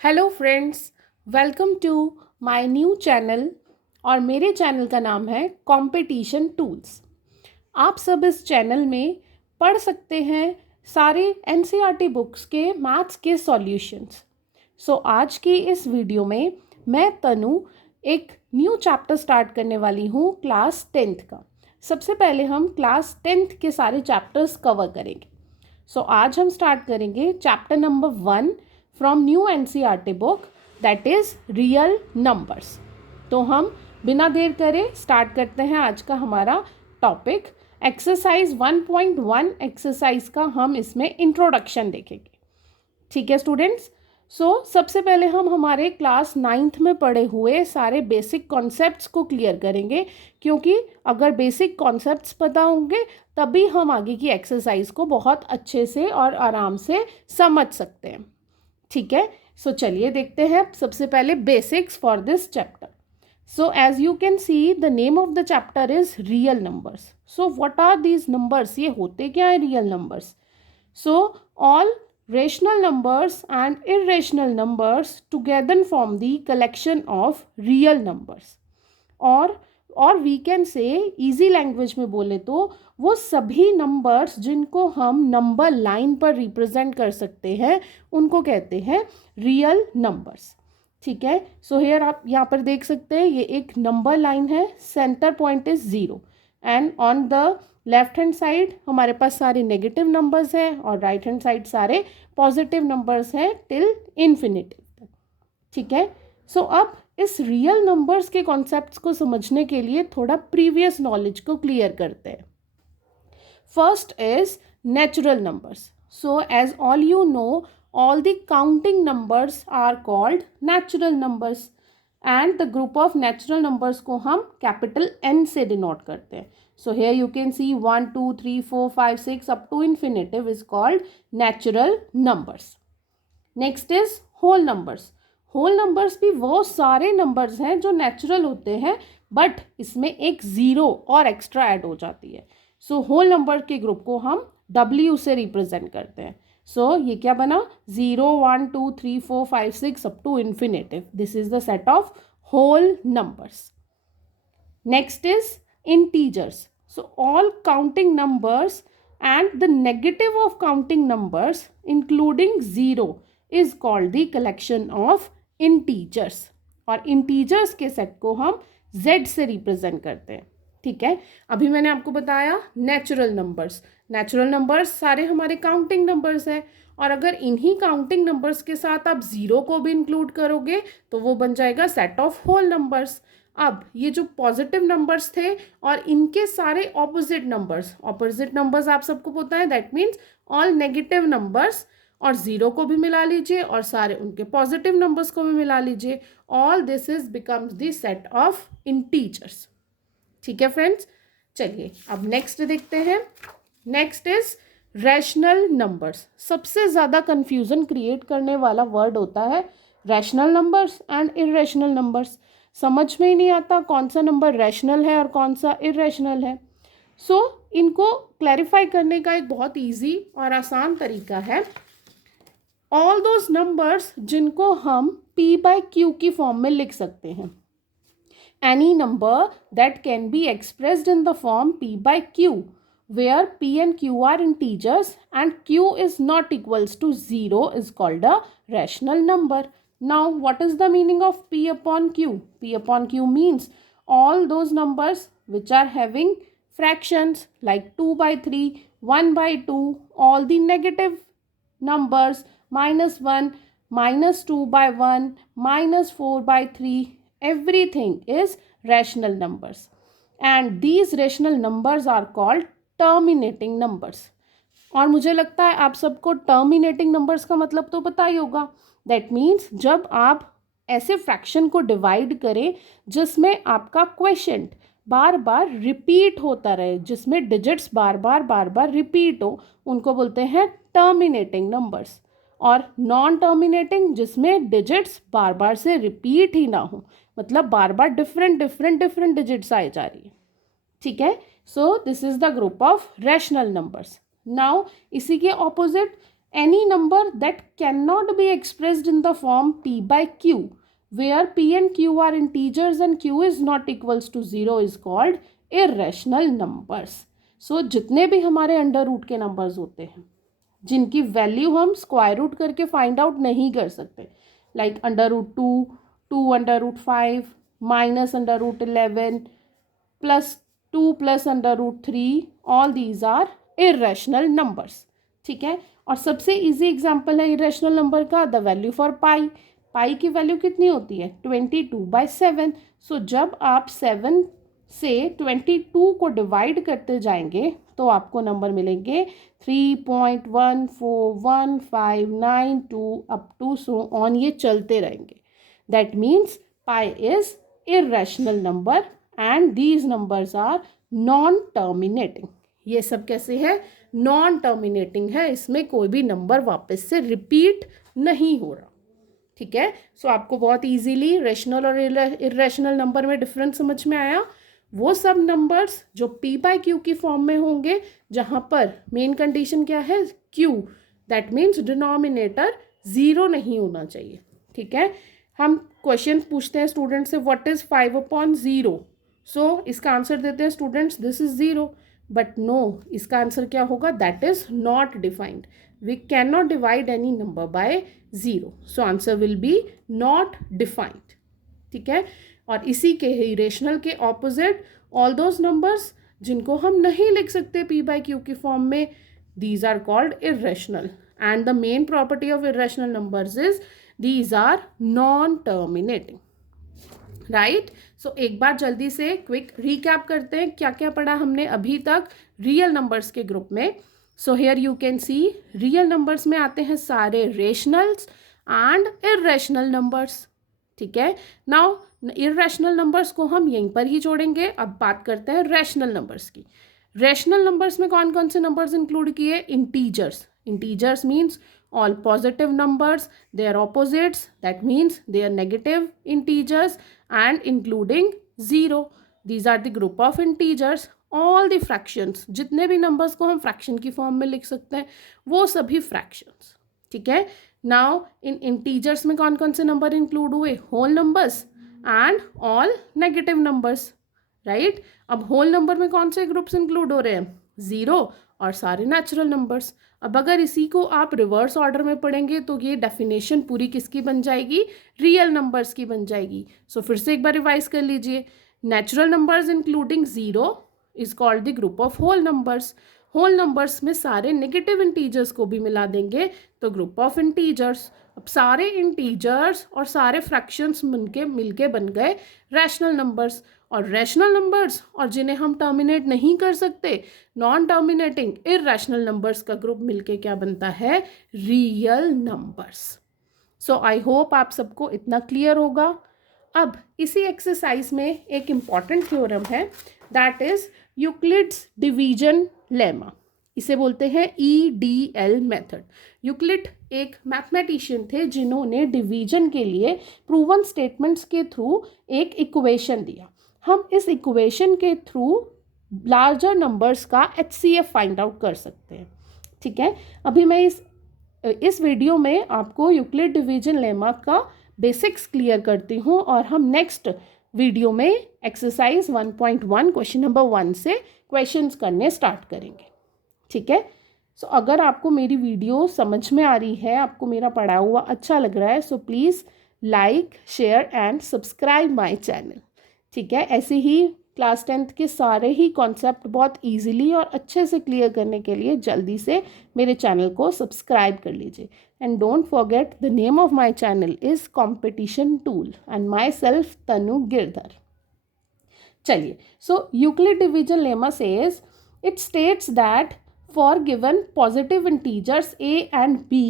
Hello friends, welcome to my new channel. और मेरे channel का नाम है कंपटीशन टूल्स। आप सब इस चैनल में पढ़ सकते हैं सारे एनसीईआरटी बुक्स के मैथ्स के सॉल्यूशंस। आज की इस वीडियो में मैं तनु एक न्यू चैप्टर स्टार्ट करने वाली हूँ क्लास 10th का। सबसे पहले हम क्लास 10th के सारे चैप्टर्स कवर करेंगे। आज हम स्टार्ट करेंगे chapter number 1 from new NCERT book, that is real numbers. तो हम बिना देर करे स्टार्ट करते हैं आज का हमारा टॉपिक। एक्सरसाइज 1.1 एक्सरसाइज का हम इसमें इंट्रोडक्शन देखेंगे। ठीक है स्टूडेंट्स। सबसे पहले हम हमारे क्लास 9th में पढ़े हुए सारे बेसिक कॉन्सेप्ट्स को क्लियर करेंगे, क्योंकि अगर बेसिक कॉन्सेप्ट्स पता होंगे तभी हम आगे की एक्सरसाइज को बहुत अच्छे से और आराम से समझ सकते हैं। ठीक है, चलिए देखते हैं सबसे पहले basics for this chapter. As you can see the name of the chapter is real numbers. What are these numbers? ये होते क्या है real numbers? All rational numbers and irrational numbers together form the collection of real numbers, और we can say easy language में बोले तो वो सभी नंबर्स जिनको हम नंबर लाइन पर रिप्रेजेंट कर सकते हैं उनको कहते हैं रियल नंबर्स। ठीक है, हेयर आप यहाँ पर देख सकते हैं ये एक नंबर लाइन है, centre point is 0 and on the left hand side हमारे पास सारे नेगेटिव नंबर्स हैं और राइट हैंड साइड सारे पॉजिटिव नंबर्स हैं टिल इन्फिनिटी तक। ठीक है, अब इस रियल नंबर्स के कॉन्सेप्ट्स को समझने के लिए थोड़ा प्रीवियस नॉलेज को क्लियर करते हैं। First is natural numbers. As all you know, all the counting numbers are called natural numbers and the group of natural numbers को हम capital N से denote करते हैं। Here you can see 1 2 3 4 5 6 up to infinitive is called natural numbers. Next is whole numbers. whole numbers भी वो सारे numbers हैं जो natural होते हैं, but इसमें एक zero और extra add हो जाती है। whole number के group को हम W से represent करते हैं। ये क्या बना? 0 1 2 3 4 5 6 up to infinitive. This is the set of whole numbers. Next is integers. All counting numbers and the negative of counting numbers including 0 is called the collection of integers. और integers के set को हम Z से represent करते हैं। ठीक है, अभी मैंने आपको बताया नेचुरल नंबर्स सारे हमारे काउंटिंग नंबर्स हैं, और अगर इन्हीं काउंटिंग नंबर्स के साथ आप 0 को भी इंक्लूड करोगे तो वो बन जाएगा सेट ऑफ होल नंबर्स। अब ये जो पॉजिटिव नंबर्स थे और इनके सारे ऑपोजिट नंबर्स आप सबको पता है, that means all negative numbers, और 0 को भी मिला लीजिए और सारे उनके पॉजिटिव नंबर्स को भी मिला लीजिए। All this is becomes the set of integers. ठीक है फ्रेंड्स, चलिए अब नेक्स्ट देखते हैं। Next is rational numbers. सबसे ज़्यादा कंफ्यूजन क्रिएट करने वाला वर्ड होता है rational numbers and irrational numbers. समझ में ही नहीं आता कौन सा नंबर रैशनल है और कौन सा इरेशनल है। इनको क्लैरिफाई करने का एक बहुत ईजी और आसान तरीका है। ऑल दोज नंबर्स जिनको हम P/Q की फॉर्म में लिख सकते हैं। Any number that can be expressed in the form P/Q, where P and Q are integers and Q is not equals to 0 is called a rational number. Now, what is the meaning of P/Q? P/Q means all those numbers which are having fractions like 2/3, 1/2, all the negative numbers, -1, -2/1, -4/3, everything is rational numbers, and these rational numbers are called terminating numbers. और मुझे लगता है आप सबको terminating numbers का मतलब तो पता ही होगा। That means जब आप ऐसे फ्रैक्शन को डिवाइड करें जिसमें आपका क्वेश्चन बार बार रिपीट होता रहे, जिसमें डिजिट्स बार बार रिपीट हो, उनको बोलते हैं टर्मिनेटिंग नंबर्स। और नॉन टर्मिनेटिंग जिसमें डिजिट्स बार बार से रिपीट ही ना हो, मतलब बार बार डिफरेंट डिजिट्स आए जा रही है। ठीक है, this is the group of rational numbers. Now इसी के opposite any number that cannot be expressed in the form p by q, where p and q are integers and q is not equals to 0 is called irrational numbers. So जितने भी हमारे under root के numbers होते हैं जिनकी value हम square root करके find out नहीं कर सकते, like under root 2, 2 √5, -√11 +2 +√3, all these are irrational numbers. ठीक है. और सबसे इजी एग्जांपल है इरेशनल नंबर का the value for pi. Pi की वैल्यू कितनी होती है 22/7. सो जब आप 7 से 22 को डिवाइड करते जाएंगे तो आपको नंबर मिलेंगे 3.141592 अप टू सो ऑन, ये चलते रहेंगे. That means pi is irrational number and these numbers are non terminating. ये सब कैसे है, नॉन टर्मिनेटिंग है, इसमें कोई भी नंबर वापस से रिपीट नहीं हो रहा. ठीक है. सो आपको बहुत इजीली रेशनल और इरेशनल नंबर में डिफरेंस समझ में आया. वो सब नंबर्स जो p बाय क्यू की फॉर्म में होंगे जहाँ पर मेन कंडीशन क्या है q, दैट मीन्स डिनोमिनेटर 0 नहीं होना चाहिए. ठीक है. हम क्वेश्चन पूछते हैं स्टूडेंट से व्हाट इज 5/0. सो इसका आंसर देते हैं students this is 0. But no, इसका आंसर क्या होगा, that is not defined. We can not divide any number by 0. So answer will be not defined. ठीक है. और इसी के इरेशनल के ऑपोजिट ऑल दोज नंबर्स जिनको हम नहीं लिख सकते p बाय क्यू की फॉर्म में, these are called irrational. And the main property of irrational numbers is these are non terminating. Right. So एक बार जल्दी से क्विक रिकैप करते हैं क्या क्या पढ़ा हमने अभी तक रियल नंबर्स के ग्रुप में. So here you can C real numbers में आते हैं सारे रेशनल्स एंड इरेशनल नंबर्स. ठीक है. नाउ इरेशनल नंबर्स को हम यहीं पर ही जोड़ेंगे. अब बात करते हैं रैशनल नंबर्स की. रैशनल नंबर्स में कौन कौन से नंबर्स इंक्लूड किए, integers. Integers means all positive numbers, their opposites, that means they are negative integers, and including 0. These are the group of integers. all the fractions, जितने भी numbers को हम fraction की form में लिख सकते हैं वो सभी fractions. ठीक है. now in integers में कौन कौन से number include हुए, whole numbers and all negative numbers. right. अब whole number में कौन से groups include हो रहे हैं, 0 और सारे नेचुरल नंबर्स. अब अगर इसी को आप रिवर्स ऑर्डर में पढ़ेंगे तो ये डेफिनेशन पूरी किसकी बन जाएगी, रियल नंबर्स की बन जाएगी. सो फिर से एक बार रिवाइज कर लीजिए. Natural numbers including 0 is called the group of whole numbers. Whole numbers में सारे नेगेटिव इंटीजर्स को भी मिला देंगे तो ग्रुप ऑफ इंटीजर्स. अब सारे इंटीजर्स और सारे फ्रैक्शंस मिलके बन गए रैशनल नंबर्स. और रैशनल नंबर्स और जिन्हें हम टर्मिनेट नहीं कर सकते, नॉन टर्मिनेटिंग इरैशनल नंबर्स का ग्रुप मिलके क्या बनता है, रियल नंबर्स. सो आई होप आप सबको इतना क्लियर होगा. अब इसी एक्सरसाइज में एक इम्पॉर्टेंट थ्योरम है, that is Euclid's division lemma. इसे बोलते हैं EDL मेथड. यूक्लिड एक मैथमेटिशियन थे जिन्होंने डिवीजन के लिए प्रूवन स्टेटमेंट्स के थ्रू एक इक्वेशन दिया. हम इस इक्वेशन के थ्रू लार्जर नंबर्स का HCF फाइंड आउट कर सकते हैं. ठीक है. अभी मैं इस वीडियो में आपको यूक्लिड डिवीजन लेमा का बेसिक्स क्लियर करती हूँ और हम नेक्स्ट वीडियो में एक्सरसाइज 1.1 क्वेश्चन नंबर 1 से क्वेश्चंस करने स्टार्ट करेंगे. ठीक है. सो अगर आपको मेरी वीडियो समझ में आ रही है, आपको मेरा पढ़ा हुआ अच्छा लग रहा है, so please like, share and subscribe my channel. ठीक है. ऐसे ही क्लास 10th के सारे ही कॉन्सेप्ट बहुत इजीली और अच्छे से क्लियर करने के लिए जल्दी से मेरे चैनल को सब्सक्राइब कर लीजिए. And don't forget the name of my channel is competition tool and myself Tanu Girdhar. चलिए. So Euclid division lemma says it states that for given positive integers a and b,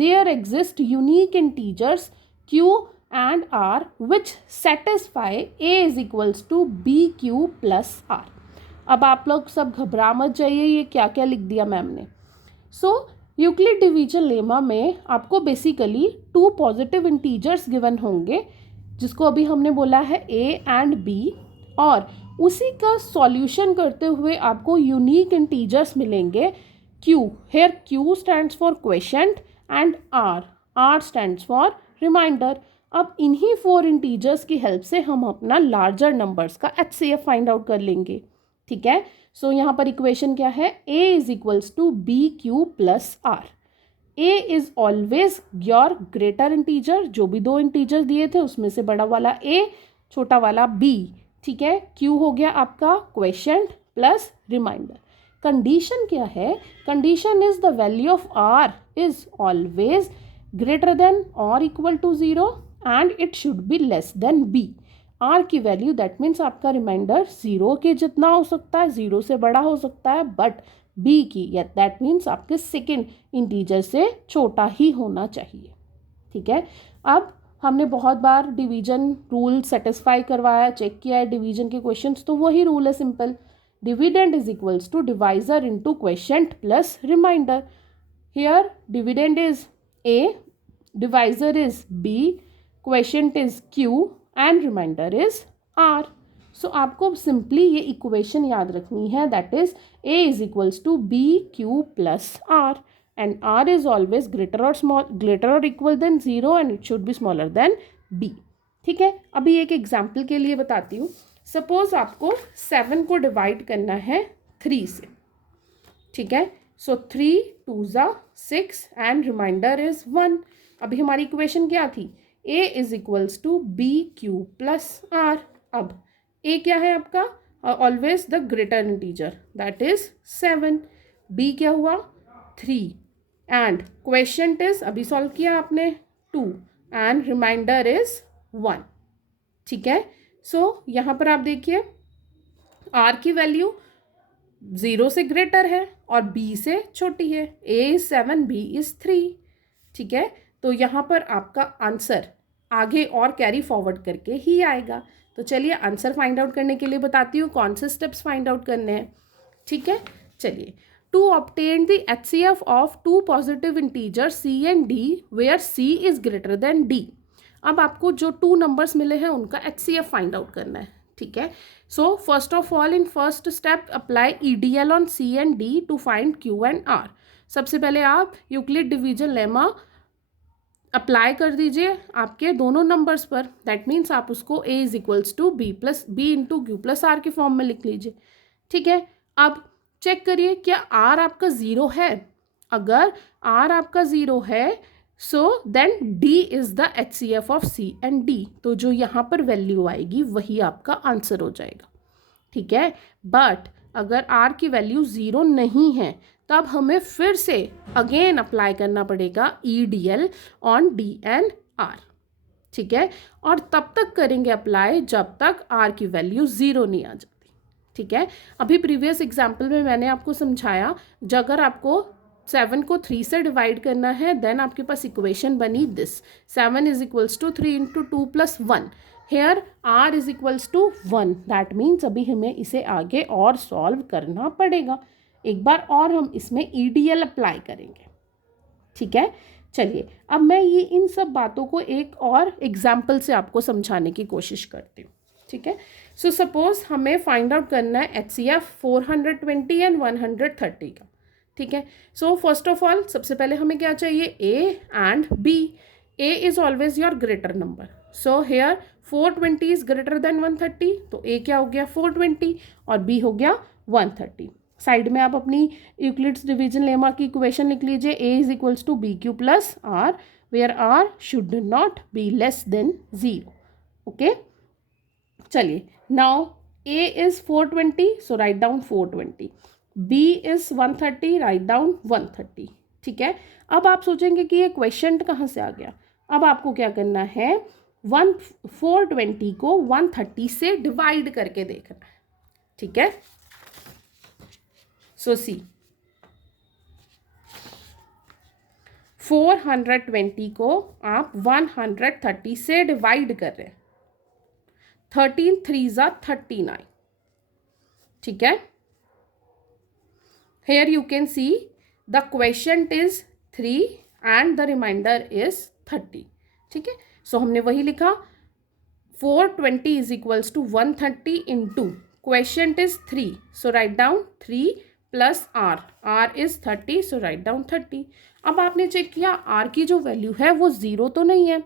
there exist unique integers q and r which satisfy a is equals to bq plus r. अब आप लोग सब घबरा मत जाइए, ये क्या क्या लिख दिया मैम ने. सो यूक्लिड डिवीजन लेमा में आपको बेसिकली 2 पॉजिटिव इंटीजर्स गिवन होंगे जिसको अभी हमने बोला है a and b, और उसी का सॉल्यूशन करते हुए आपको यूनिक इंटीजर्स मिलेंगे Q. Here Q stands for quotient and R stands for remainder. अब इन्हीं 4 इंटीजर्स की हेल्प से हम अपना लार्जर नंबर्स का HCF फाइंड आउट कर लेंगे. ठीक है. सो यहाँ पर इक्वेशन क्या है? A is equals to B Q plus R. A is always your greater integer. जो भी 2 इंटीजर दिए थे उसमें से बड़ा वाला A, छोटा वाला B. ठीक है. Q हो गया आपका क्वेश्चन प्लस रिमाइंडर. कंडीशन क्या है? Condition is the value of R is always greater than और equal to 0 and it should be less than B. R की वैल्यू दैट मीन्स आपका रिमाइंडर 0 के जितना हो सकता है, 0 से बड़ा हो सकता है, बट B की दैट मीन्स आपके सेकेंड इंटीजर से छोटा ही होना चाहिए. ठीक है. अब हमने बहुत बार डिवीजन रूल सेटिस्फाई करवाया, चेक किया है डिवीजन के क्वेश्चंस, तो वही रूल है simple. Dividend is equals to divisor into quotient plus remainder. Here dividend is A, divisor is B, quotient is Q and remainder is R. So आपको simply ये इक्वेशन याद रखनी है, that is A is equals to B Q plus R and R is always greater or equal than 0 and it should be smaller than B. ठीक है. अभी एक example के लिए बताती हूँ. सपोज आपको 7 को डिवाइड करना है 3 से. ठीक है. So 3 2 6 and remainder is 1. अभी हमारी इक्वेशन क्या थी? A is equals to B Q plus R. अब A क्या है आपका? Always the greater integer, that is 7. B क्या हुआ? 3 एंड क्वेश्चंट इज, अभी सॉल्व किया आपने, 2 एंड रिमाइंडर इज 1. ठीक है. सो यहाँ पर आप देखिए R की वैल्यू 0 से ग्रेटर है और B से छोटी है. A is 7, B is 3. ठीक है. तो यहाँ पर आपका आंसर आगे और कैरी फॉरवर्ड करके ही आएगा. तो चलिए आंसर फाइंड आउट करने के लिए बताती हूँ कौन से स्टेप्स फाइंड आउट करने हैं. ठीक है. चलिए. To obtain the HCF of 2 positive integer C and D where C is greater than D. अब आपको जो 2 नंबर्स मिले हैं उनका HCF फाइंड आउट करना है. ठीक है. So first of all in first step apply EDL on C and D to find Q and R. सबसे पहले आप यूक्लिड डिवीजन लेमा अप्लाई कर दीजिए आपके दोनों नंबर्स पर. दैट मीन्स आप उसको A is equals to B into Q plus R के फॉर्म में लिख लीजिए. ठीक है. अब चेक करिए क्या R आपका 0 है. अगर R आपका 0 है so then D is the HCF of C and D. तो जो यहाँ पर वैल्यू आएगी वही आपका आंसर हो जाएगा. ठीक है. बट अगर R की वैल्यू 0 नहीं है तब हमें फिर से अगेन अप्लाई करना पड़ेगा EDL on D and R. ठीक है. और तब तक करेंगे अप्लाई जब तक R की वैल्यू 0 नहीं आ जाती. ठीक है. अभी प्रीवियस एग्जाम्पल में मैंने आपको समझाया अगर आपको 7 को 3 से डिवाइड करना है देन आपके पास इक्वेशन बनी this. 7 is equals to 3 into 2 plus 1. Here R is equals to 1. That means अभी हमें इसे आगे और सॉल्व करना पड़ेगा. एक बार और हम इसमें EDL अप्लाई करेंगे. ठीक है. चलिए अब मैं ये इन सब बातों को एक और एग्जाम्पल से आपको समझाने की कोशिश करती हूँ. ठीक है. सो सपोज हमें फाइंड आउट करना है HCF 420 एंड 130 का. ठीक है. सो फर्स्ट ऑफ ऑल सबसे पहले हमें क्या चाहिए? A and B. A is always your greater number. So here 420 is greater then 130. तो A क्या हो गया? 420 और B हो गया 130. साइड में आप अपनी यूक्लिड्स डिवीजन लेमा की इक्वेशन लिख लीजिए. A is equals to B Q plus R where R should not be less than 0. Okay. चलिए now A is 420 so write down 420. B is 130 write down 130. ठीक है. अब आप सोचेंगे कि ये क्वेश्चन कहाँ से आ गया. अब आपको क्या करना है? 420 को 130 से डिवाइड करके देखना है. ठीक है. सो सी 420 को आप 130 से डिवाइड कर रहे हैं. 13 3 ज़ा 39. ठीक है. Here you can see the quotient is 3 and the remainder is 30. ठीक है. सो हमने वही लिखा 420 is equals to 130 into quotient is 3. So write down 3 plus R, R is 30, so write down 30। अब आपने चेक किया आर की जो वैल्यू है वो ज़ीरो तो नहीं है,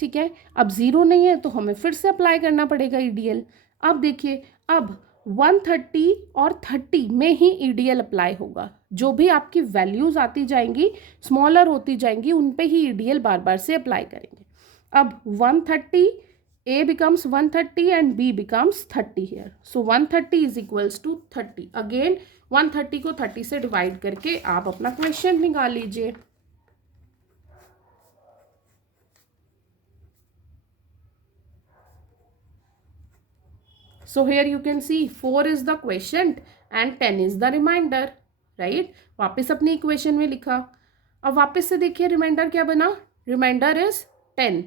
ठीक है। अब ज़ीरो नहीं है तो हमें फिर से अप्लाई करना पड़ेगा ईडीएल। अब देखिए, अब 130 और 30 में ही ईडीएल अप्लाई होगा। जो भी आपकी वैल्यूज़ आती जाएंगी, स्मॉलर होती जाएंगी, उन पे ही ईडीएल बार बार से अप्लाई करेंगे। अब 130, A becomes 130 and B becomes 30 here. So 130 is equals to 30. Again 130 को 30 से डिवाइड करके आप अपना क्वेश्चन निकाल लीजिए। So here you can see 4 is the quotient and 10 is the remainder, right? वापस अपनी इक्वेशन में लिखा। अब वापस से देखिए रिमाइंडर क्या बना, remainder is 10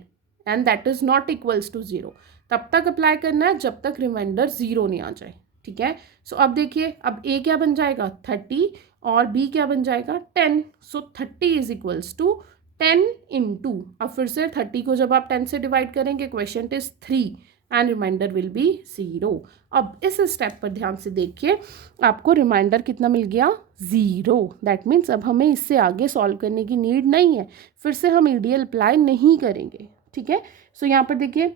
and that is not equals to 0। तब तक अप्लाई करना है जब तक रिमाइंडर 0 नहीं आ जाए, ठीक है। सो अब देखिए, अब A क्या बन जाएगा 30 और B क्या बन जाएगा 10। सो 30 इज इक्वल्स टू 10 इंटू, अब फिर से 30 को जब आप 10 से डिवाइड करेंगे quotient is 3 and remainder will be 0। अब इस स्टेप पर ध्यान से देखिए, आपको रिमाइंडर कितना मिल गया 0। दैट मीन्स अब हमें इससे आगे सॉल्व करने की नीड नहीं है, फिर से हम ईडीएल अप्लाई नहीं करेंगे, ठीक है। सो यहाँ पर देखिए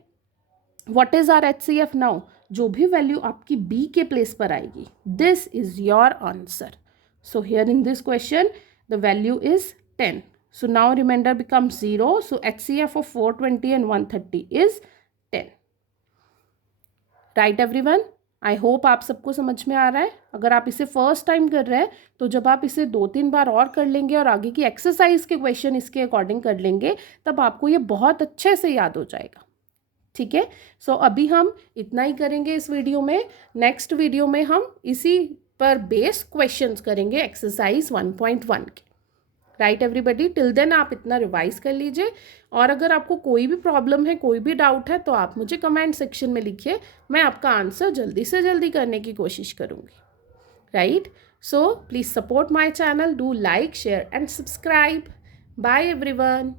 what is our HCF now, जो भी वैल्यू आपकी B के प्लेस पर आएगी, this is your answer. So here in this question the value is 10, so now remainder becomes 0, so HCF of 420 and 130 is 10। Right everyone, I hope आप सबको समझ में आ रहा है। अगर आप इसे फर्स्ट टाइम कर रहे हैं तो जब आप इसे 2-3 बार और कर लेंगे और आगे की एक्सरसाइज के क्वेश्चन इसके अकॉर्डिंग कर लेंगे, तब आपको ये बहुत अच्छे से याद हो जाएगा, ठीक है। सो अभी हम इतना ही करेंगे इस वीडियो में। नेक्स्ट वीडियो में हम इसी पर बेस क्वेश्चंस करेंगे एक्सरसाइज 1.1 के। राइट एवरीबडी, टिल देन आप इतना रिवाइज कर लीजिए, और अगर आपको कोई भी प्रॉब्लम है, कोई भी डाउट है, तो आप मुझे कमेंट सेक्शन में लिखिए, मैं आपका आंसर जल्दी से जल्दी करने की कोशिश करूँगी। Right, so please support my channel, do like, share and subscribe. Bye everyone.